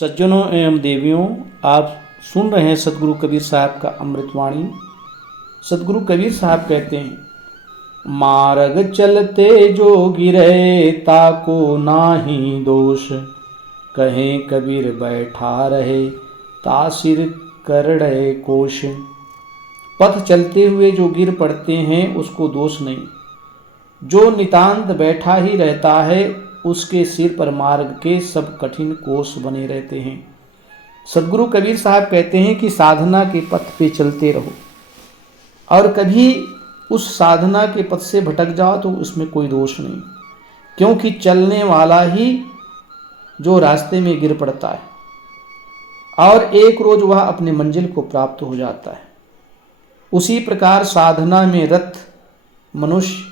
सज्जनों एवं देवियों, आप सुन रहे हैं सदगुरु कबीर साहब का अमृतवाणी। सदगुरु कबीर साहब कहते हैं, मार्ग चलते जो गिरे ताको नाही दोष, कहें कबीर बैठा रहे तासिर करड़े कोश। पथ चलते हुए जो गिर पड़ते हैं उसको दोष नहीं, जो नितांत बैठा ही रहता है उसके सिर पर मार्ग के सब कठिन कोष बने रहते हैं। सदगुरु कबीर साहब कहते हैं कि साधना के पथ पे चलते रहो, और कभी उस साधना के पथ से भटक जाओ तो उसमें कोई दोष नहीं, क्योंकि चलने वाला ही जो रास्ते में गिर पड़ता है और एक रोज वह अपने मंजिल को प्राप्त हो जाता है। उसी प्रकार साधना में रत मनुष्य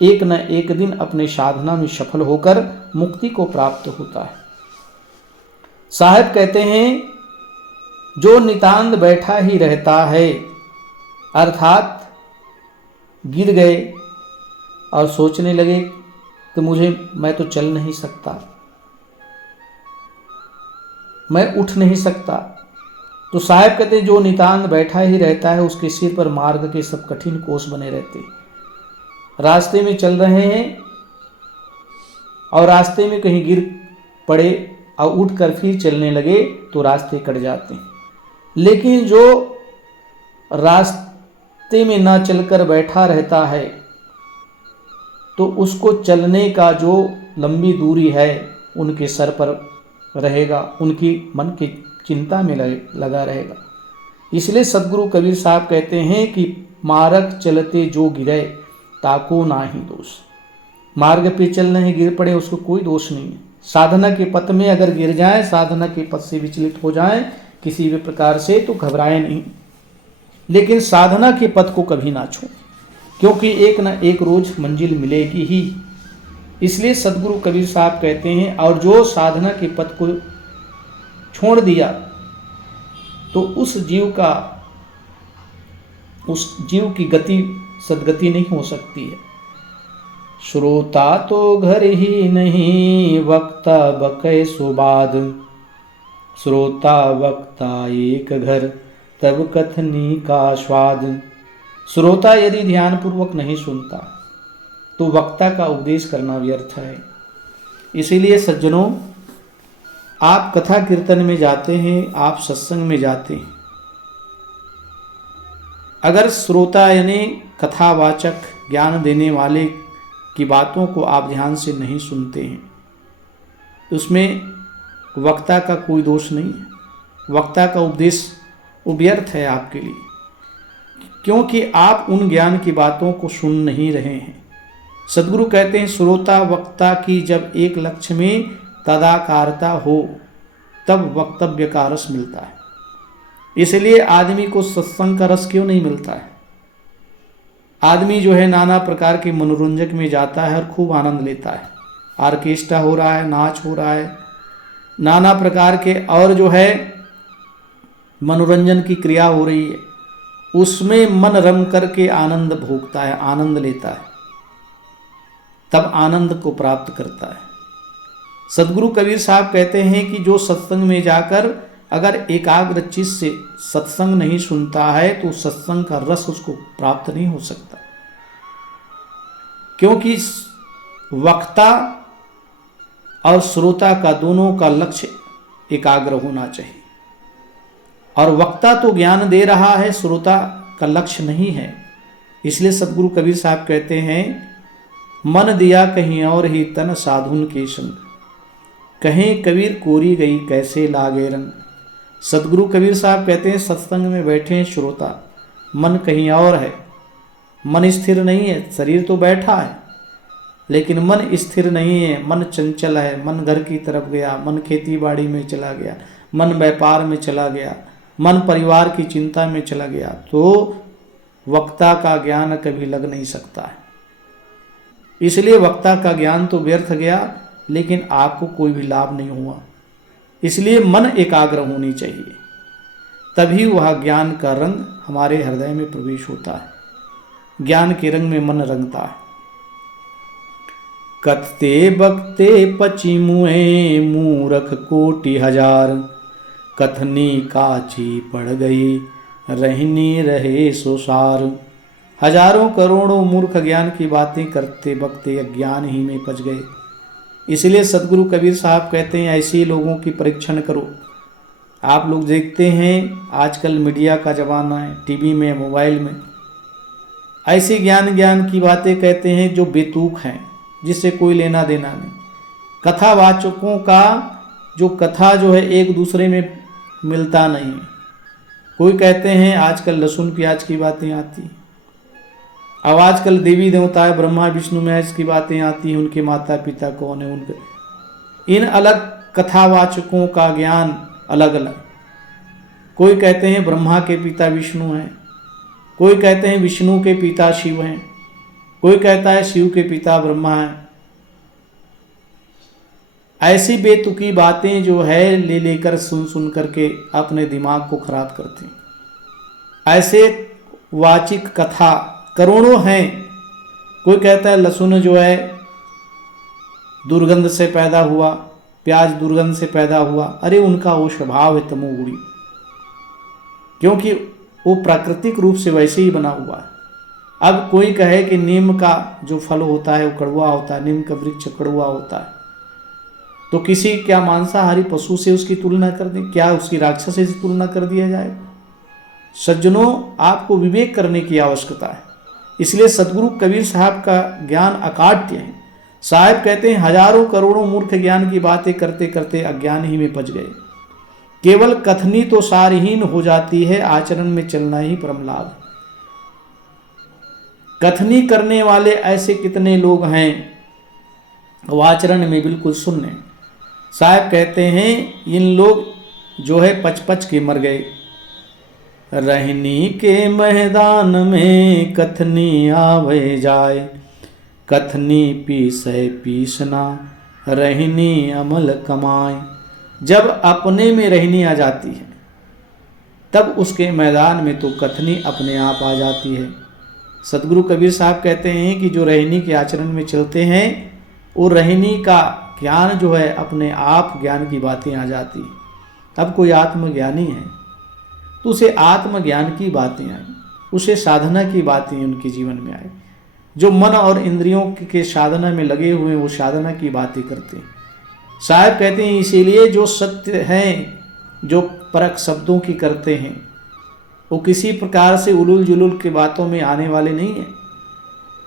एक न एक दिन अपने साधना में सफल होकर मुक्ति को प्राप्त होता है। साहब कहते हैं, जो नितांत बैठा ही रहता है, अर्थात गिर गए और सोचने लगे कि मैं तो चल नहीं सकता, मैं उठ नहीं सकता, तो साहब कहते हैं जो नितांत बैठा ही रहता है उसके सिर पर मार्ग के सब कठिन कोष बने रहते हैं। रास्ते में चल रहे हैं और रास्ते में कहीं गिर पड़े और उठकर फिर चलने लगे तो रास्ते कट जाते हैं। लेकिन जो रास्ते में ना चलकर बैठा रहता है तो उसको चलने का जो लंबी दूरी है उनके सर पर रहेगा, उनकी मन की चिंता में लगा रहेगा। इसलिए सदगुरु कबीर साहब कहते हैं कि मार्ग चलते जो गिरे ताको नाही दोष। मार्ग पे चल रहे गिर पड़े उसको कोई दोष नहीं है। साधना के पथ में अगर गिर जाए, साधना के पथ से विचलित हो जाए किसी भी प्रकार से, तो घबराए नहीं, लेकिन साधना के पथ को कभी ना छोड़े, क्योंकि एक न एक रोज मंजिल मिलेगी ही। इसलिए सदगुरु कबीर साहब कहते हैं, और जो साधना के पथ को छोड़ दिया तो उस जीव की गति सदगति नहीं हो सकती है। श्रोता तो घर ही नहीं वक्ता बकै सुबाद, श्रोता वक्ता एक घर तब कथनी का स्वाद। श्रोता यदि ध्यानपूर्वक नहीं सुनता तो वक्ता का उपदेश करना व्यर्थ है। इसीलिए सज्जनों, आप कथा कीर्तन में जाते हैं, आप सत्संग में जाते हैं, अगर श्रोता यानी कथावाचक ज्ञान देने वाले की बातों को आप ध्यान से नहीं सुनते हैं तो उसमें वक्ता का कोई दोष नहीं है। वक्ता का उपदेश व्यर्थ है आपके लिए, क्योंकि आप उन ज्ञान की बातों को सुन नहीं रहे हैं। सदगुरु कहते हैं, श्रोता वक्ता की जब एक लक्ष्य में तदाकारता हो तब वक्तव्य का रस मिलता है। इसलिए आदमी को सत्संग का रस क्यों नहीं मिलता है? आदमी जो है नाना प्रकार के मनोरंजक में जाता है और खूब आनंद लेता है। ऑर्केस्ट्रा हो रहा है, नाच हो रहा है, नाना प्रकार के और जो है मनोरंजन की क्रिया हो रही है, उसमें मन रम करके आनंद भोगता है, आनंद लेता है, तब आनंद को प्राप्त करता है। सदगुरु कबीर साहब कहते हैं कि जो सत्संग में जाकर अगर एकाग्र चित्त से सत्संग नहीं सुनता है तो सत्संग का रस उसको प्राप्त नहीं हो सकता, क्योंकि वक्ता और श्रोता का दोनों का लक्ष्य एकाग्र होना चाहिए। और वक्ता तो ज्ञान दे रहा है, श्रोता का लक्ष्य नहीं है। इसलिए सदगुरु कबीर साहब कहते हैं, मन दिया कहीं और ही तन साधुन के संग, कहें कबीर कोरी गई कैसे लागे रंग। सदगुरु कबीर साहब कहते हैं, सत्संग में बैठे हैं श्रोता, मन कहीं और है, मन स्थिर नहीं है। शरीर तो बैठा है लेकिन मन स्थिर नहीं है, मन चंचल है। मन घर की तरफ गया, मन खेती बाड़ी में चला गया, मन व्यापार में चला गया, मन परिवार की चिंता में चला गया, तो वक्ता का ज्ञान कभी लग नहीं सकता है। इसलिए वक्ता का ज्ञान तो व्यर्थ गया, लेकिन आपको कोई भी लाभ नहीं हुआ। इसलिए मन एकाग्र होनी चाहिए, तभी वह ज्ञान का रंग हमारे हृदय में प्रवेश होता है। ज्ञान के रंग में मन रंगता है। कथते बकते पची मुए मूरख कोटि हजार, कथनी काची पड़ गई रहनी रहे सुसार। हजारों करोड़ों मूर्ख ज्ञान की बातें करते बकते अज्ञान ही में पच गए। इसलिए सदगुरु कबीर साहब कहते हैं ऐसे लोगों की परीक्षण करो। आप लोग देखते हैं आजकल मीडिया का ज़माना है, टीवी में, मोबाइल में ऐसी ज्ञान की बातें कहते हैं जो बेतुक हैं, जिससे कोई लेना देना नहीं। कथावाचकों का जो कथा जो है एक दूसरे में मिलता नहीं है। कोई कहते हैं आजकल लहसुन प्याज की बातें आती, अब आजकल देवी देवता है, ब्रह्मा विष्णु महेश की बातें आती हैं, उनके माता पिता कौन है, उनके इन अलग कथावाचकों का ज्ञान अलग अलग। कोई कहते हैं ब्रह्मा के पिता विष्णु हैं, कोई कहते हैं विष्णु के पिता शिव हैं, कोई कहता है शिव के पिता ब्रह्मा हैं। ऐसी बेतुकी बातें जो है ले लेकर सुन करके अपने दिमाग को खराब करते हैं। ऐसे वाचिक कथा करोड़ों हैं। कोई कहता है लहसुन जो है दुर्गंध से पैदा हुआ, प्याज दुर्गंध से पैदा हुआ। अरे उनका वो स्वभाव है तमोगुणी, क्योंकि वो प्राकृतिक रूप से वैसे ही बना हुआ है। अब कोई कहे कि नीम का जो फल होता है वो कड़वा होता है, नीम का वृक्ष कड़वा होता है, तो किसी क्या मांसाहारी पशु से उसकी तुलना कर दें? क्या उसकी राक्षस से तुलना कर दिया जाए? सज्जनों, आपको विवेक करने की आवश्यकता है। इसलिए सदगुरु कबीर साहब का ज्ञान अकाट्य है। साहब कहते हैं हजारों करोड़ों मूर्ख ज्ञान की बातें करते करते अज्ञान ही में पच गए। केवल कथनी तो सारहीन हो जाती है, आचरण में चलना ही परम लाभ। कथनी करने वाले ऐसे कितने लोग हैं, वो आचरण में बिल्कुल शून्य। साहब कहते हैं इन लोग जो है पच पच के मर गए। रहनी के मैदान में कथनी आवे जाए, कथनी पीसे पीसना रहनी अमल कमाए। जब अपने में रहनी आ जाती है तब उसके मैदान में तो कथनी अपने आप आ जाती है। सदगुरु कबीर साहब कहते हैं कि जो रहनी के आचरण में चलते हैं वो रहनी का ज्ञान जो है अपने आप ज्ञान की बातें आ जाती है। अब कोई आत्मज्ञानी है तो उसे आत्मज्ञान की बातें आई, उसे साधना की बातें उनके जीवन में आई। जो मन और इंद्रियों के साधना में लगे हुए हैं वो साधना की बातें करते हैं। साहब कहते हैं इसीलिए जो सत्य हैं, जो परख शब्दों की करते हैं, वो किसी प्रकार से उलूल जुलूल के बातों में आने वाले नहीं हैं।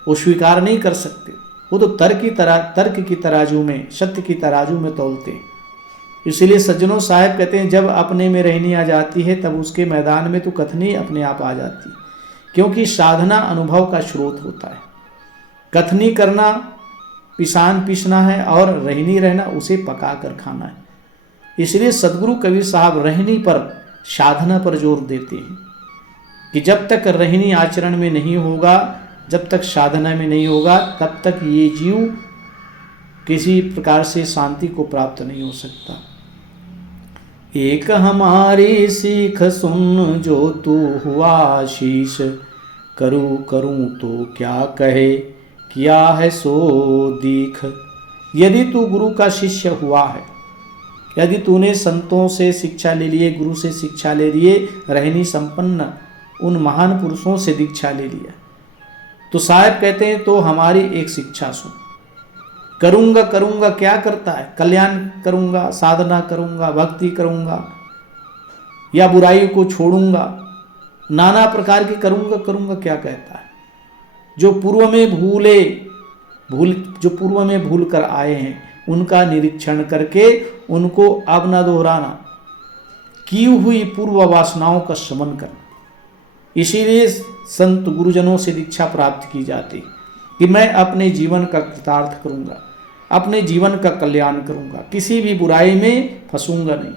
वो स्वीकार नहीं कर सकते। वो तो तर्क की तराजू में, सत्य की तराजू में तौलते हैं। इसीलिए सज्जनों, साहब कहते हैं जब अपने में रहनी आ जाती है तब उसके मैदान में तो कथनी अपने आप आ जाती है, क्योंकि साधना अनुभव का स्रोत होता है। कथनी करना पिसान पीसना है और रहनी रहना उसे पका कर खाना है। इसलिए सदगुरु कबीर साहब रहनी पर, साधना पर जोर देते हैं कि जब तक रहनी आचरण में नहीं होगा, जब तक साधना में नहीं होगा, तब तक ये जीव किसी प्रकार से शांति को प्राप्त नहीं हो सकता। एक हमारी सीख सुन जो तू हुआ शीश, करूं करूं तो क्या कहे किया है सो दीख। यदि तू गुरु का शिष्य हुआ है, यदि तूने संतों से शिक्षा ले लिए, गुरु से शिक्षा ले लिए, रहनी संपन्न उन महान पुरुषों से दीक्षा ले लिया, तो साहब कहते हैं तो हमारी एक शिक्षा सुन। करूंगा करूंगा क्या करता है? कल्याण करूंगा, साधना करूंगा, भक्ति करूंगा, या बुराई को छोड़ूंगा, नाना प्रकार की करूंगा करूंगा क्या कहता है? जो पूर्व में भूल कर आए हैं उनका निरीक्षण करके उनको अब न दोहराना, की हुई पूर्व वासनाओं का शमन करना। इसीलिए संत गुरुजनों से दीक्षा प्राप्त की जाती कि मैं अपने जीवन का कृतार्थ करूंगा, अपने जीवन का कल्याण करूंगा, किसी भी बुराई में फंसूंगा नहीं।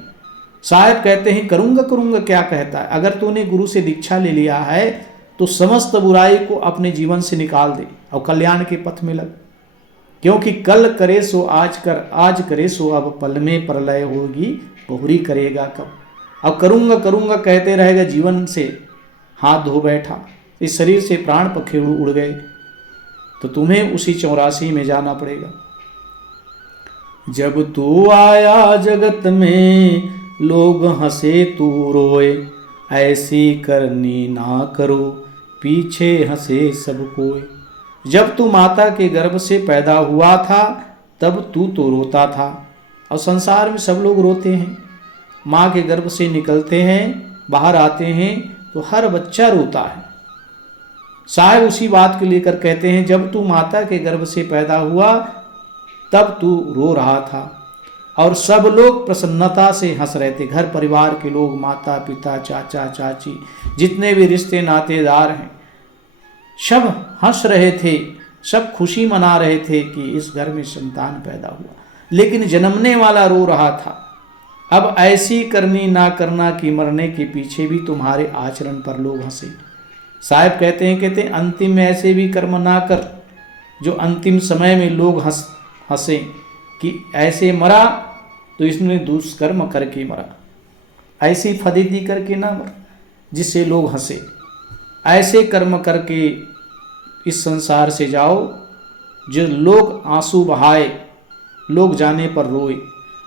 साहब कहते हैं करूंगा करूंगा क्या कहता है? अगर तूने गुरु से दीक्षा ले लिया है तो समस्त बुराई को अपने जीवन से निकाल दे और कल्याण के पथ में लग, क्योंकि कल करे सो आज कर, आज करे सो अब पल में प्रलय होगी, बहुरी करेगा कब। अब करूंगा करूंगा कहते रहेगा, जीवन से हाथ धो बैठा, इस शरीर से प्राण पखे उड़ गए, तो तुम्हें उसी 84 में जाना पड़ेगा। जब तू आया जगत में लोग हंसे तू रोए, ऐसी करनी ना करो पीछे हंसे सब कोई। जब तू माता के गर्भ से पैदा हुआ था तब तू तो रोता था, और संसार में सब लोग रोते हैं। माँ के गर्भ से निकलते हैं, बाहर आते हैं तो हर बच्चा रोता है। साहब उसी बात को लेकर कहते हैं, जब तू माता के गर्भ से पैदा हुआ तब तू रो रहा था, और सब लोग प्रसन्नता से हंस रहे थे। घर परिवार के लोग, माता पिता, चाचा चाची, जितने भी रिश्ते नातेदार हैं, सब हंस रहे थे, सब खुशी मना रहे थे कि इस घर में संतान पैदा हुआ। लेकिन जन्मने वाला रो रहा था। अब ऐसी करनी ना करना कि मरने के पीछे भी तुम्हारे आचरण पर लोग हंसे। साहब कहते हैं अंतिम में ऐसे भी कर्म ना कर जो अंतिम समय में लोग हंसे कि ऐसे मरा तो इसने दुष्कर्म करके मरा, ऐसी फदीती करके ना मर जिससे लोग हंसे। ऐसे कर्म करके इस संसार से जाओ जो लोग आंसू बहाए, लोग जाने पर रोए।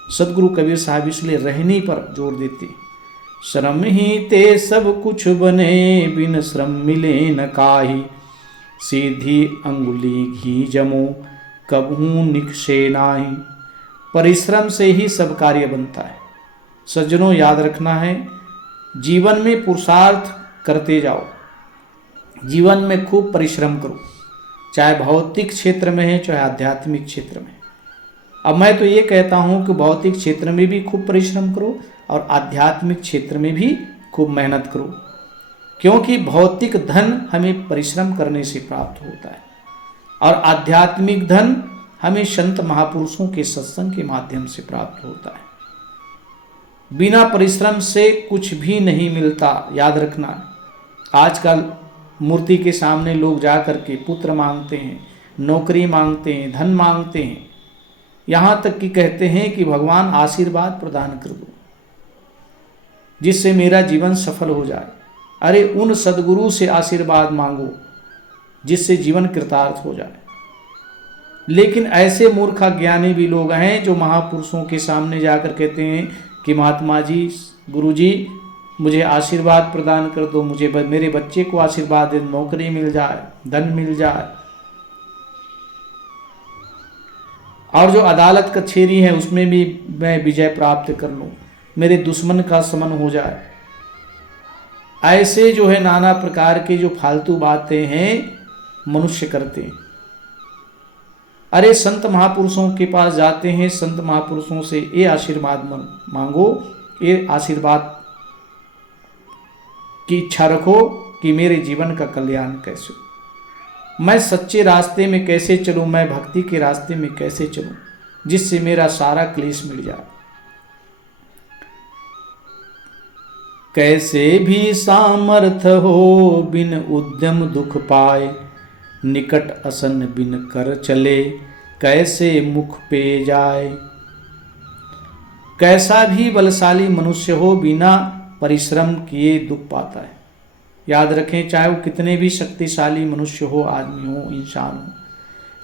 सदगुरु कबीर साहब इसलिए रहनी पर जोर देते, श्रम ही ते सब कुछ बने, बिन श्रम मिले न काहि, सीधी अंगुली घी जमो कबहू निकसे नाही। परिश्रम से ही सब कार्य बनता है। सज्जनों, याद रखना है, जीवन में पुरुषार्थ करते जाओ, जीवन में खूब परिश्रम करो, चाहे भौतिक क्षेत्र में है चाहे आध्यात्मिक क्षेत्र में। अब मैं तो ये कहता हूँ कि भौतिक क्षेत्र में भी खूब परिश्रम करो और आध्यात्मिक क्षेत्र में भी खूब मेहनत करो, क्योंकि भौतिक धन हमें परिश्रम करने से प्राप्त होता है और आध्यात्मिक धन हमें संत महापुरुषों के सत्संग के माध्यम से प्राप्त होता है। बिना परिश्रम से कुछ भी नहीं मिलता, याद रखना। आजकल मूर्ति के सामने लोग जा कर के पुत्र मांगते हैं, नौकरी मांगते हैं, धन मांगते हैं, यहाँ तक कि कहते हैं कि भगवान आशीर्वाद प्रदान कर दो जिससे मेरा जीवन सफल हो जाए। अरे उन सदगुरु से आशीर्वाद मांगो जिससे जीवन कृतार्थ हो जाए। लेकिन ऐसे मूर्ख ज्ञानी भी लोग हैं जो महापुरुषों के सामने जाकर कहते हैं कि महात्मा जी, गुरु जी, मुझे आशीर्वाद प्रदान कर दो, मुझे मेरे बच्चे को आशीर्वाद दे, नौकरी मिल जाए, धन मिल जाए। और जो अदालत कचहरी है उसमें भी मैं विजय प्राप्त कर लूं, मेरे दुश्मन का समन हो जाए। ऐसे जो है नाना प्रकार के जो फालतू बातें हैं मनुष्य करते हैं। अरे संत महापुरुषों के पास जाते हैं, संत महापुरुषों से ये आशीर्वाद मांगो, ये आशीर्वाद की इच्छा रखो कि मेरे जीवन का कल्याण कैसे हो, मैं सच्चे रास्ते में कैसे चलूं, मैं भक्ति के रास्ते में कैसे चलूं जिससे मेरा सारा क्लेश मिट जाए। कैसे भी सामर्थ हो बिन उद्यम दुख पाए, निकट असन बिन कर चले कैसे मुख पे जाए। कैसा भी बलशाली मनुष्य हो बिना परिश्रम किए दुख पाता है। याद रखें, चाहे वो कितने भी शक्तिशाली मनुष्य हो, आदमी हो, इंसान हो,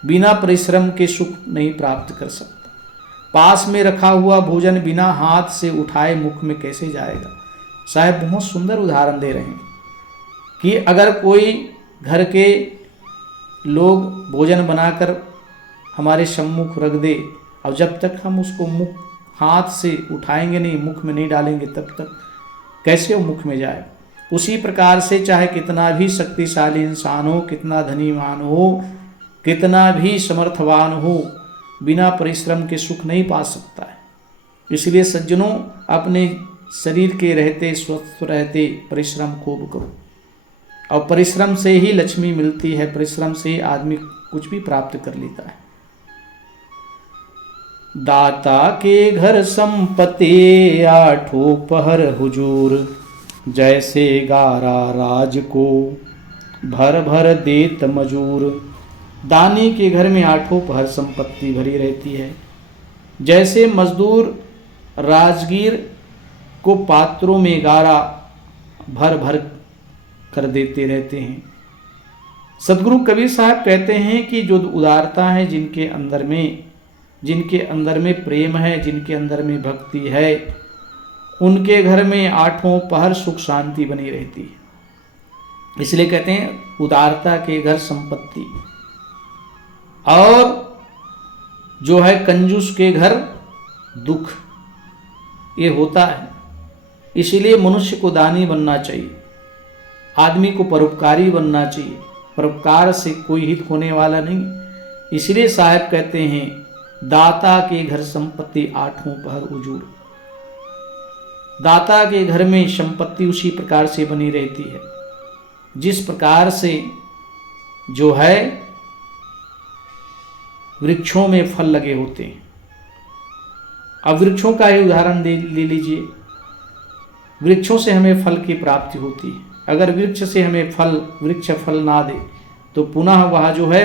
बिना परिश्रम के सुख नहीं प्राप्त कर सकता। पास में रखा हुआ भोजन बिना हाथ से उठाए मुख में कैसे जाएगा। साहब बहुत सुंदर उदाहरण दे रहे हैं कि अगर कोई घर के लोग भोजन बनाकर हमारे सम्मुख रख दे और जब तक हम उसको मुख हाथ से उठाएंगे नहीं, मुख में नहीं डालेंगे, तब तक कैसे वो मुख में जाए। उसी प्रकार से चाहे कितना भी शक्तिशाली इंसान हो, कितना धनीवान हो, कितना भी समर्थवान हो, बिना परिश्रम के सुख नहीं पा सकता है। इसलिए सज्जनों, अपने शरीर के रहते, स्वस्थ रहते परिश्रम खूब करो, और परिश्रम से ही लक्ष्मी मिलती है, परिश्रम से ही आदमी कुछ भी प्राप्त कर लेता है। दाता के घर संपत्ति आठों पहर हुजूर, जैसे गारा राज को भर भर देत मजूर। दानी के घर में आठों पहर संपत्ति भरी रहती है, जैसे मजदूर राजगीर को पात्रों में गारा भर भर कर देते रहते हैं। सदगुरु कबीर साहब कहते हैं कि जो उदारता है जिनके अंदर में, जिनके अंदर में प्रेम है, जिनके अंदर में भक्ति है, उनके घर में आठों पहर सुख शांति बनी रहती है। इसलिए कहते हैं उदारता के घर संपत्ति, और जो है कंजूस के घर दुख, ये होता है। इसीलिए मनुष्य को दानी बनना चाहिए, आदमी को परोपकारी बनना चाहिए। परोपकार से कोई हित होने वाला नहीं। इसलिए साहब कहते हैं दाता के घर संपत्ति आठों पहर उजूड़। दाता के घर में संपत्ति उसी प्रकार से बनी रहती है जिस प्रकार से जो है वृक्षों में फल लगे होते हैं। अब वृक्षों का ही उदाहरण ले लीजिए। वृक्षों से हमें फल की प्राप्ति होती है। अगर वृक्ष से हमें वृक्ष फल ना दे तो पुनः वह जो है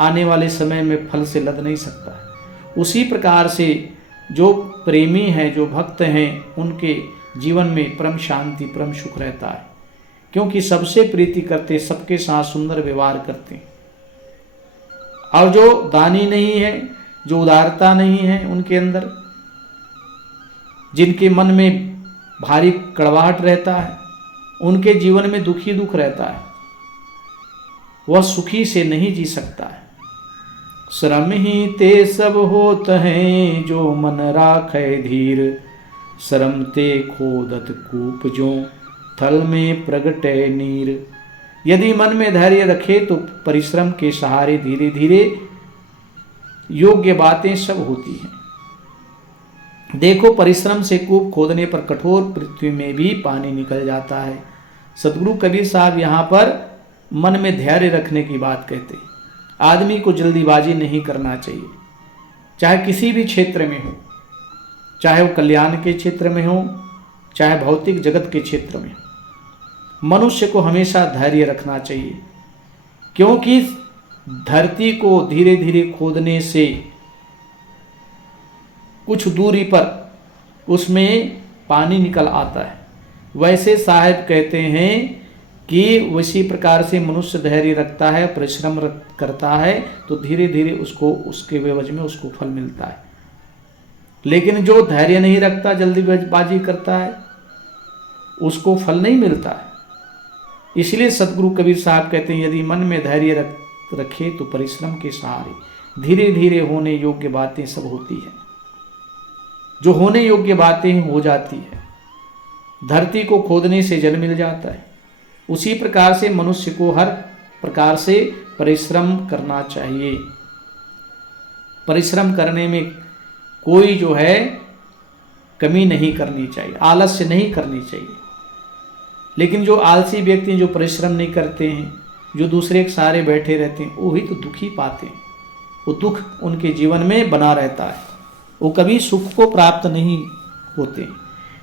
आने वाले समय में फल से लद नहीं सकता। उसी प्रकार से जो प्रेमी हैं, जो भक्त हैं, उनके जीवन में परम शांति, परम सुख रहता है, क्योंकि सबसे प्रीति करते, सबके साथ सुंदर व्यवहार करते हैं। और जो दानी नहीं है, जो उदारता नहीं है उनके अंदर, जिनके मन में भारी कड़वाहट रहता है, उनके जीवन में दुखी दुख रहता है, वह सुखी से नहीं जी सकता है। श्रम ही ते सब होत हैं जो मन राखे धीर, श्रम ते खोदत कूप जो थल में प्रगटे नीर। यदि मन में धैर्य रखे तो परिश्रम के सहारे धीरे धीरे योग्य बातें सब होती हैं। देखो परिश्रम से कूप खोदने पर कठोर पृथ्वी में भी पानी निकल जाता है। सतगुरु कबीर साहब यहाँ पर मन में धैर्य रखने की बात कहते हैं। आदमी को जल्दीबाजी नहीं करना चाहिए, चाहे किसी भी क्षेत्र में हो, चाहे वो कल्याण के क्षेत्र में हो, चाहे भौतिक जगत के क्षेत्र में हो। मनुष्य को हमेशा धैर्य रखना चाहिए, क्योंकि धरती को धीरे धीरे खोदने से कुछ दूरी पर उसमें पानी निकल आता है। वैसे साहब कहते हैं कि उसी प्रकार से मनुष्य धैर्य रखता है, परिश्रम करता है, तो धीरे धीरे उसको उसके एवज में उसको फल मिलता है। लेकिन जो धैर्य नहीं रखता, जल्दीबाजी करता है, उसको फल नहीं मिलता है। इसलिए सतगुरु कबीर साहब कहते हैं यदि मन में धैर्य रखे तो परिश्रम के सहारे धीरे धीरे होने योग्य बातें सब होती है। जो होने योग्य बातें हो जाती है। धरती को खोदने से जल मिल जाता है। उसी प्रकार से मनुष्य को हर प्रकार से परिश्रम करना चाहिए। परिश्रम करने में कोई जो है कमी नहीं करनी चाहिए, आलस्य नहीं करनी चाहिए। लेकिन जो आलसी व्यक्ति हैं, जो परिश्रम नहीं करते हैं, जो दूसरे के सहारे बैठे रहते हैं, वही तो दुखी पाते हैं। वो दुख उनके जीवन में बना रहता है, वो कभी सुख को प्राप्त नहीं होते।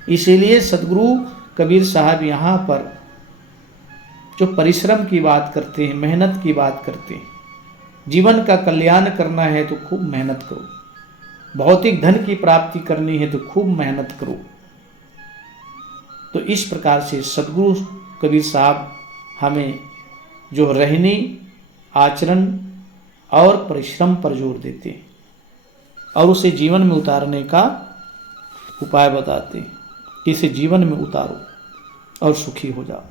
इसीलिए सतगुरु कबीर साहब यहाँ पर जो परिश्रम की बात करते हैं, मेहनत की बात करते हैं। जीवन का कल्याण करना है तो खूब मेहनत करो, भौतिक धन की प्राप्ति करनी है तो खूब मेहनत करो। तो इस प्रकार से सतगुरु कबीर साहब हमें जो रहनी, आचरण और परिश्रम पर जोर देते हैं और उसे जीवन में उतारने का उपाय बताते हैं कि इसे जीवन में उतारो और सुखी हो जाओ।